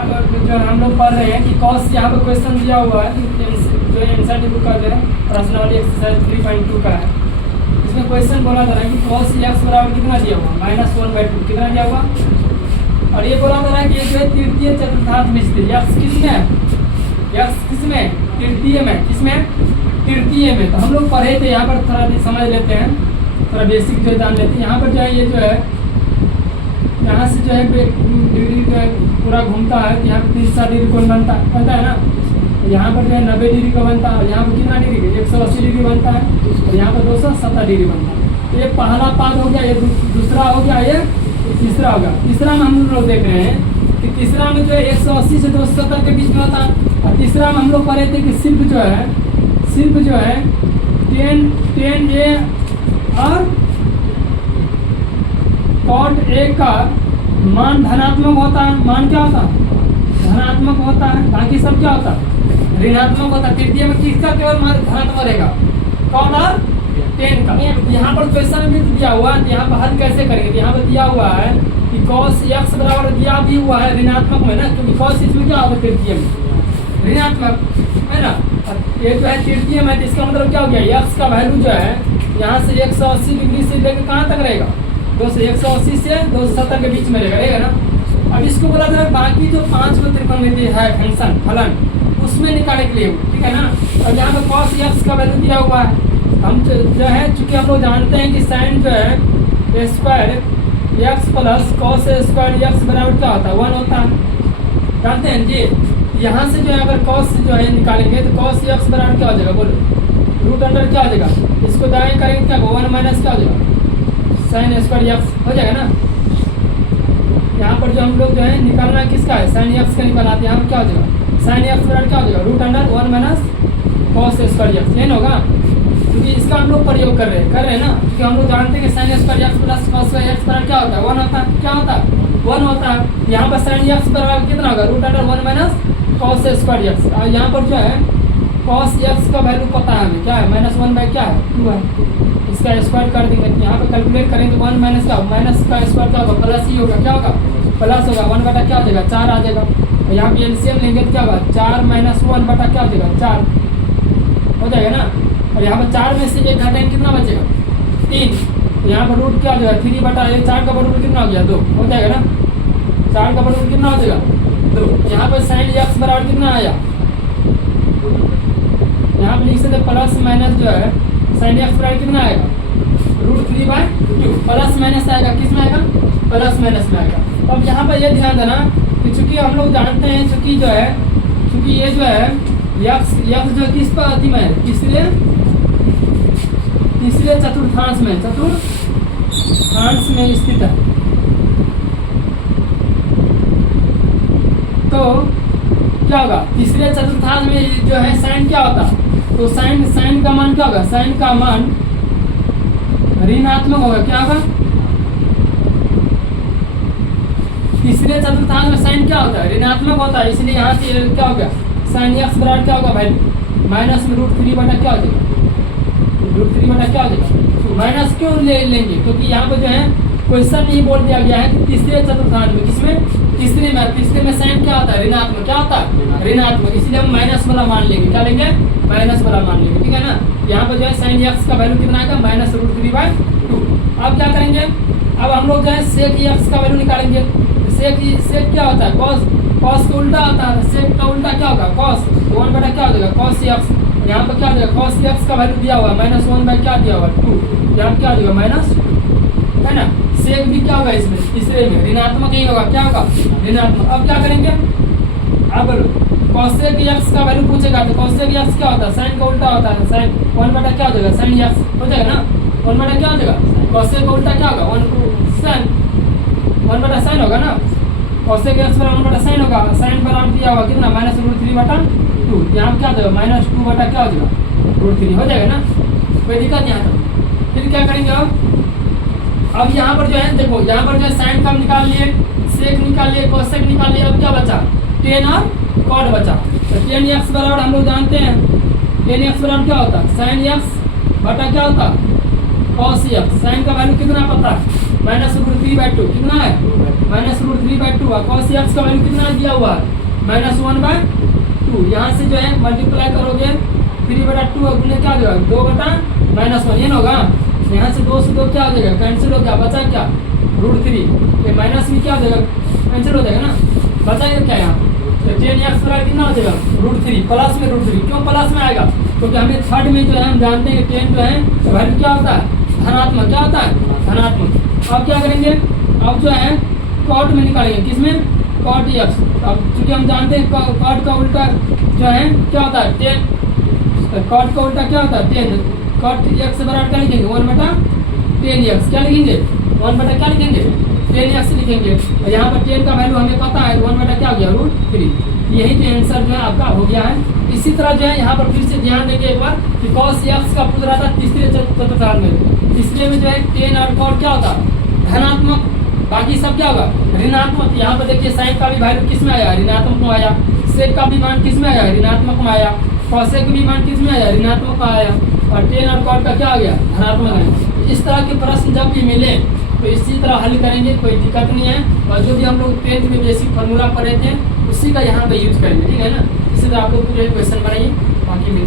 जो हम लोग पढ़ रहे हैं कि कॉस यहाँ पर क्वेश्चन दिया हुआ है जो एनसीईआरटी बुक का जो है प्रश्नावली एक्सरसाइज 3.2 का है। इसमें क्वेश्चन बोला जा रहा है कि कॉस एक्स बराबर कितना दिया हुआ -1/2 कितना दिया हुआ, और ये बोला जा रहा है कि ये जो है तृतीय चतुर्थांश में स्थित एक्स किसमें है, एक्स किसमें तृतीय में, किसमें तृतीय में। तो हम लोग पढ़े थे यहाँ पर, थोड़ा समझ लेते हैं, थोड़ा बेसिक जो जान लेते हैं। यहाँ पर जो है ये जो है यहाँ से जो है डिग्री जो है पूरा घूमता है, यहाँ पर 360 डिग्री कोण बनता है ना। यहाँ पर जो है 90 डिग्री का बनता है, और यहाँ पर कितना डिग्री 180 डिग्री बनता है, और यहाँ पर 270 डिग्री बनता है। तो ये पहला पाद हो गया, ये दूसरा हो गया, ये तीसरा होगा। तीसरा में हम लोग देख रहे हैं कि तीसरा में जो है 180 से 270 के बीच में होता है, और तीसरा में हम लोग पढ़े थे कि सिर्फ जो है tan A और cot A का मान धनात्मक होता है। मान क्या होता है, धनात्मक होता है, बाकी सब क्या होता है, ऋणात्मक होता है। तृतीय में किसका केवल मान धनात्मक रहेगा, कॉट और tan का। यहाँ पर क्वेश्चन भी दिया हुआ है, यहाँ पर हल कैसे करेंगे। यहाँ पर दिया हुआ है कि cos x बराबर दिया भी हुआ है ऋणात्मक में ना, क्योंकि cos इसमें क्या होगा तृतीय में ऋणात्मक है ना। ये जो है तृतीय में, इसका मतलब क्या हो गया, x का वैल्यू जो है यहाँ से 180 डिग्री से लेकर कहाँ तक रहेगा, 180 से 270 के बीच में रहेगा ना। अब इसको बोला जाए बाकी जो 5 को त्रिकोणमिति है फंक्शन फलन उसमें निकालने के लिए, ठीक है ना। अब यहाँ पे cos x का वैल्यू दिया हुआ है, हम जो है चूंकि हम लोग जानते हैं कि साइन जो है square x plus cos square x बराबर क्या होता है 1 होता है, जानते हैं जी। यहाँ से जो है अगर cos जो है निकालेंगे तो cos x बराबर क्या हो जाएगा, बोलो रूट अंडर क्या हो जाएगा, इसको दाएं करेंगे क्या 1 माइनस क्या हो जाएगा साइन स्क्वायर x हो जाएगा ना। यहाँ पर जो हम लोग जो है निकालना किसका है, साइन x का निकालना, यहाँ पर क्या हो जाएगा साइन x बराबर क्या हो जाएगा root under 1 minus cos square x, यही होगा। क्योंकि इसका हम लोग प्रयोग कर रहे हैं ना, क्योंकि हम लोग जानते हैं कि sine square x plus cos square x बराबर क्या होता है 1 होता है, क्या होता है 1 होता है। यहाँ पर साइन x बराबर कितना होगा root under 1 minus cos square x, और यहाँ पर जो है cos x का वैल्यू पता है हमें क्या है -1 क्या है 2 है, इसका स्क्वायर कर देंगे। यहाँ पे कैलकुलेट करेंगे तो 1 माइनस का माइनस का स्क्वायर क्या होगा प्लस ही होगा, क्या होगा प्लस होगा, 1 बटा क्या हो जाएगा 4 आ जाएगा। और यहाँ पे एलसीएम लेंगे तो क्या होगा 4 माइनस 1 बटा क्या हो जाएगा 4 हो जाएगा ना। और यहाँ पर 4 में से 1 घटाएंगे कितना बचेगा 3, यहाँ पर रूट क्या हो जाएगा 3 बटा 4 का रूट कितना हो गया 2 हो जाएगा ना, 4 का रूट कितना हो जाएगा 2। यहाँ पर साइन x बराबर कितना आया, यहाँ पर लिख सकते प्लस माइनस जो है साइन x बराबर कितना आएगा √3/2, प्लस माइनस आएगा, किस में आएगा प्लस माइनस में आएगा। तो अब यहाँ पर ये ध्यान देना कि चूंकि हम लोग जानते हैं चूंकि ये जो है x जो किस पद्धति में है, तीसरे चतुर्थांश में स्थित है। तो क्या होगा तीसरे चतुर्थांश में जो है साइन क्या होता है, तो साइन का मान क्या होगा, साइन का मान ऋणात्मक होगा, क्या होगा तीसरे चतुर्थांश में साइन क्या होता है ऋणात्मक होता है, इसलिए यहाँ से क्या हो गया साइन x बराबर क्या होगा वैल्यू माइनस में √3 बटा क्या हो जाएगा √3 बटा क्या हो जाएगा। माइनस क्यों लेंगे, क्योंकि यहाँ पर जो है क्वेश्चन ये बोल दिया गया है कि तीसरे चतुर्थांश में, किसमें तीसरे में साइन क्या होता है ऋणात्मक, क्या होता है ऋणात्मक, इसलिए हम माइनस वाला मान लेंगे, क्या लेंगे माइनस वाला मान लेंगे, ठीक है ना। यहाँ पर जो है साइन x का वैल्यू कितना आएगा -√3/2। अब क्या करेंगे, अब हम लोग जो है सेक x का वैल्यू निकालेंगे। सेक क्या होता है कॉस का उल्टा होता है, सेक का उल्टा क्या होगा कॉस, 1 बटा क्या हो जाएगा कॉस x। यहाँ पर क्या हो जाएगा कॉस x का वैल्यू दिया हुआ है -1 क्या दिया हुआ 2, यहाँ क्या हो जाएगा माइनस है ना। सेक भी क्या होगा इसमें तीसरे में ऋणात्मक ही होगा, क्या होगा ऋणात्मक। अब क्या करेंगे, अब कॉसेक x का वैल्यू पूछेगा तो कॉसेक x क्या होता है साइन का उल्टा होता है, साइन 1 बटा क्या हो जाएगा साइन x हो जाएगा ना, 1 बटा क्या हो जाएगा कॉसेक का उल्टा क्या होगा 1 बटा साइन होगा ना, कॉसेक x बराबर 1 बटा साइन होगा, साइन बराबर दिया होगा कितना -√3/2, यहाँ क्या हो जाएगा -2 बटा क्या हो जाएगा √3 हो जाएगा ना, कोई दिक्कत यहाँ तक। फिर क्या करेंगे, अब यहाँ पर जो है देखो यहाँ पर जो है साइन का निकाल लिए, सेक निकाल लिए, कोसेक निकाल लिए, अब क्या बचा tan और cot बचा। तो tan x बराबर हम लोग जानते हैं tan x बराबर क्या होता है साइन x बटा क्या होता है cos x। साइन का वैल्यू कितना पता है -√3/2 कितना है -√3/2 हुआ। cos x का वैल्यू कितना दिया हुआ है, -1/2। यहाँ से जो है मल्टीप्लाई करोगे 3/2 गुने क्या हो जाएगा, 2/-1, ये ना होगा। यहाँ से 2 से 2 क्या हो जाएगा, कैंसिल हो गया, बचा क्या, √3। ये माइनस में क्या हो जाएगा, कैंसिल हो जाएगा ना, बचाएगा क्या यहाँ, तो 10x बराबर कितना हो जाएगा, √3, प्लस में √3। क्यों प्लस में आएगा, क्योंकि हमें थर्ड में जो है हम जानते हैं 10 जो है वैल्यू क्या होता है, धनात्मक, क्या होता है, धनात्मक। अब क्या करेंगे, अब जो है कॉट में निकालेंगे, किसमें, cot x। अब चूंकि हम जानते हैं cot का उल्टा जो है क्या होता है, 10, cot का उल्टा क्या होता है, 10। cot x बराबर क्या लिखेंगे, 1/10x। क्या लिखेंगे, 1 क्या लिखेंगे, 10x लिखेंगे। और यहाँ पर 10 का वैल्यू हमें पता है, 1 क्या हो गया, √3। यही तो आंसर जो है आपका हो गया है। इसी तरह जो है यहाँ पर फिर से ध्यान देंगे एक बार कि cos x का पूछ रहा था तीसरे चतुर्थांश में। तीसरे में जो है 10 और cot क्या होता है, धनात्मक, बाकी सब क्या होगा, ऋणात्मक। यहाँ पर देखिए साइन का भी वैल्यू किस में आया, ऋणात्मक में आया। सेक का भी मान किस में आया, ऋणात्मक में आया। कॉसेक का भी मान किस में आया, ऋणात्मक में आया। और 10 और cot का क्या आ गया, धनात्मक है। इस तरह के प्रश्न जब भी मिले तो इसी तरह हल करेंगे, कोई दिक्कत नहीं है। और जो भी हम लोग 10th में बेसिक फार्मूला पढ़े थे उसी का यहाँ पे यूज करेंगे, ठीक है ना। इसी तरह आप लोग जो है क्वेश्चन बनाइए, बाकी